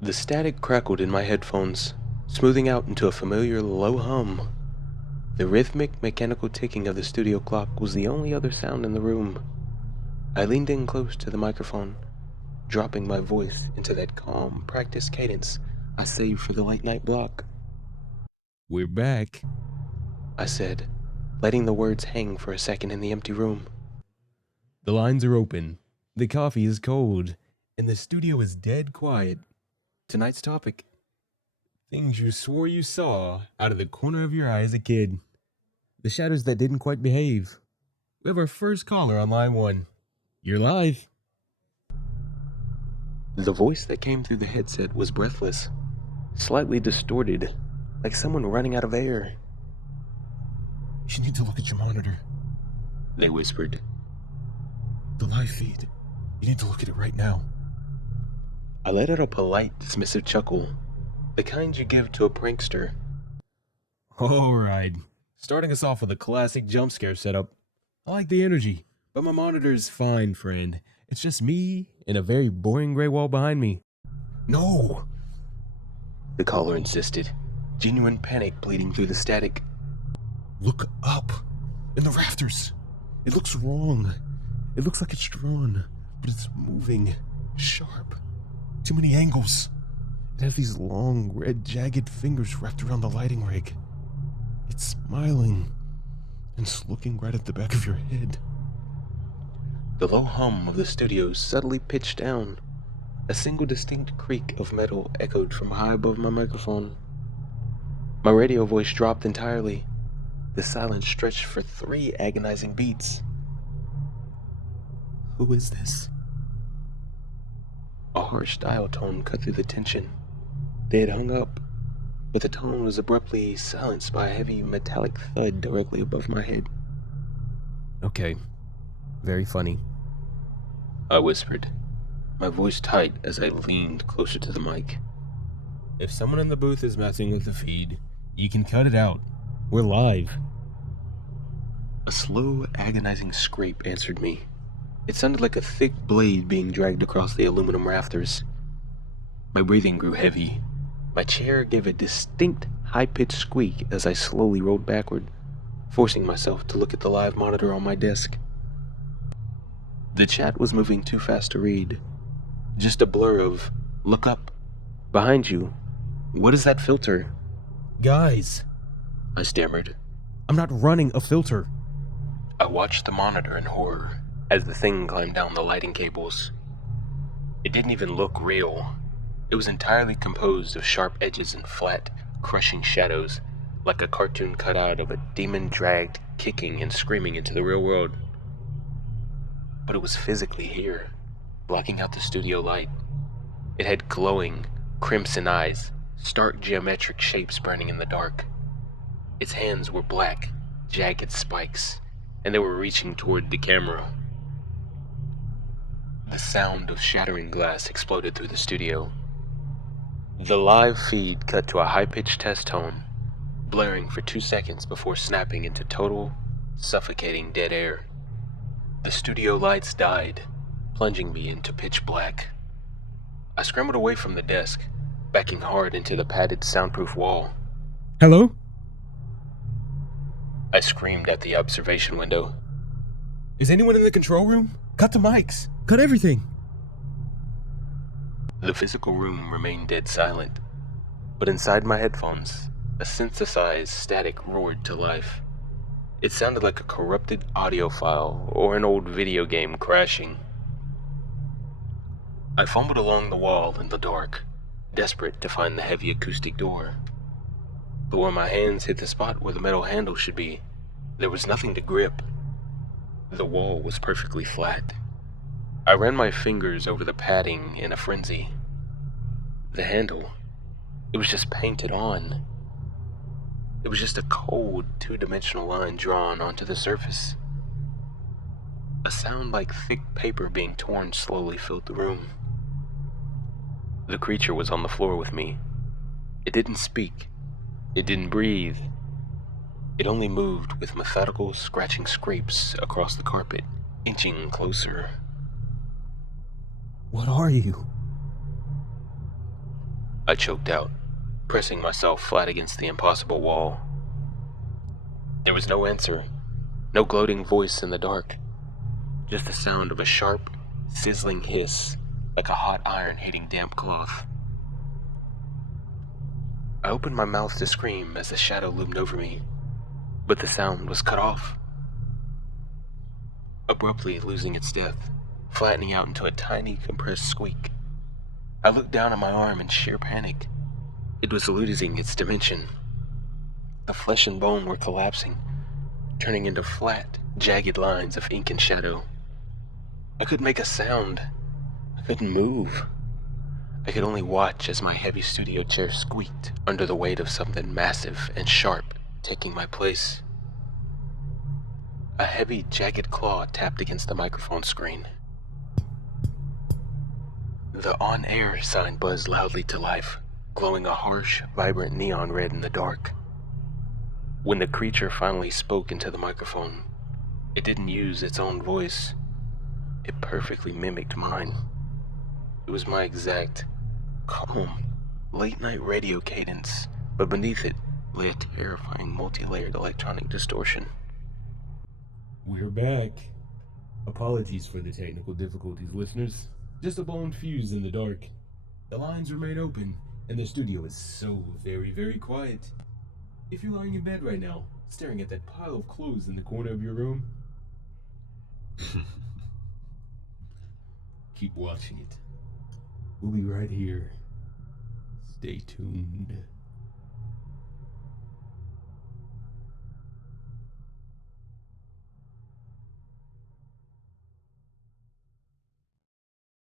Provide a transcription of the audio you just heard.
The static crackled in my headphones, smoothing out into a familiar low hum. The rhythmic, mechanical ticking of the studio clock was the only other sound in the room. I leaned in close to the microphone, dropping my voice into that calm, practiced cadence I saved for the late night block. "We're back," I said, letting the words hang for a second in the empty room. "The lines are open, the coffee is cold, and the studio is dead quiet. Tonight's topic: things you swore you saw out of the corner of your eye as a kid. The shadows that didn't quite behave. We have our first caller on line 1. You're live." The voice that came through the headset was breathless, slightly distorted, like someone running out of air. "You need to look at your monitor," they whispered. "The live feed. You need to look at it right now." I let out a polite, dismissive chuckle, the kind you give to a prankster. All right. Starting us off with a classic jump scare setup. I like the energy, but my monitor's fine, friend. It's just me and a very boring gray wall behind me. "No!" The caller insisted, genuine panic bleeding through the static. "Look up! In the rafters! It looks wrong. It looks like it's drawn, but it's moving. Sharp. Too many angles. It has these long, red, jagged fingers wrapped around the lighting rig. It's smiling, and it's looking right at the back of your head." The low hum of the studio subtly pitched down. A single distinct creak of metal echoed from high above my microphone. My radio voice dropped entirely. The silence stretched for 3 agonizing beats. "Who is this?" A harsh dial tone cut through the tension. They had hung up, but the tone was abruptly silenced by a heavy metallic thud directly above my head. "Okay. Very funny." I whispered, my voice tight as I leaned closer to the mic. "If someone in the booth is messing with the feed, you can cut it out. We're live." A slow, agonizing scrape answered me. It sounded like a thick blade being dragged across the aluminum rafters. My breathing grew heavy. My chair gave a distinct, high-pitched squeak as I slowly rolled backward, forcing myself to look at the live monitor on my desk. The chat was moving too fast to read. Just a blur of, "Look up. Behind you. What is that filter?" "Guys," I stammered. "I'm not running a filter." I watched the monitor in horror as the thing climbed down the lighting cables. It didn't even look real. It was entirely composed of sharp edges and flat, crushing shadows, like a cartoon cut out of a demon dragged, kicking and screaming into the real world. But it was physically here, blocking out the studio light. It had glowing, crimson eyes, stark geometric shapes burning in the dark. Its hands were black, jagged spikes, and they were reaching toward the camera. The sound of shattering glass exploded through the studio. The live feed cut to a high-pitched test tone, blaring for 2 seconds before snapping into total, suffocating dead air. The studio lights died, plunging me into pitch black. I scrambled away from the desk, backing hard into the padded soundproof wall. "Hello?" I screamed at the observation window. "Is anyone in the control room? Cut the mics. Cut everything." The physical room remained dead silent, but inside my headphones, a synthesized static roared to life. It sounded like a corrupted audio file or an old video game crashing. I fumbled along the wall in the dark, desperate to find the heavy acoustic door. But when my hands hit the spot where the metal handle should be, there was nothing to grip. The wall was perfectly flat. I ran my fingers over the padding in a frenzy. The handle, it was just painted on. It was just a cold, 2-dimensional line drawn onto the surface. A sound like thick paper being torn slowly filled the room. The creature was on the floor with me. It didn't speak. It didn't breathe. It only moved with methodical, scratching scrapes across the carpet, inching closer. "What are you?" I choked out, pressing myself flat against the impossible wall. There was no answer, no gloating voice in the dark, just the sound of a sharp, sizzling hiss, like a hot iron hitting damp cloth. I opened my mouth to scream as the shadow loomed over me, but the sound was cut off, abruptly losing its depth, flattening out into a tiny, compressed squeak. I looked down at my arm in sheer panic. It was losing its dimension. The flesh and bone were collapsing, turning into flat, jagged lines of ink and shadow. I couldn't make a sound. I couldn't move. I could only watch as my heavy studio chair squeaked under the weight of something massive and sharp taking my place. A heavy, jagged claw tapped against the microphone screen. The on-air sign buzzed loudly to life, glowing a harsh, vibrant neon red in the dark. When the creature finally spoke into the microphone, it didn't use its own voice. It perfectly mimicked mine. It was my exact, calm, late-night radio cadence, but beneath it lay a terrifying multi-layered electronic distortion. We're back. Apologies for the technical difficulties, listeners. Just a blown fuse in the dark. The lines remain open, and the studio is so very, very quiet. If you're lying in bed right now, staring at that pile of clothes in the corner of your room, keep watching it. We'll be right here. Stay tuned.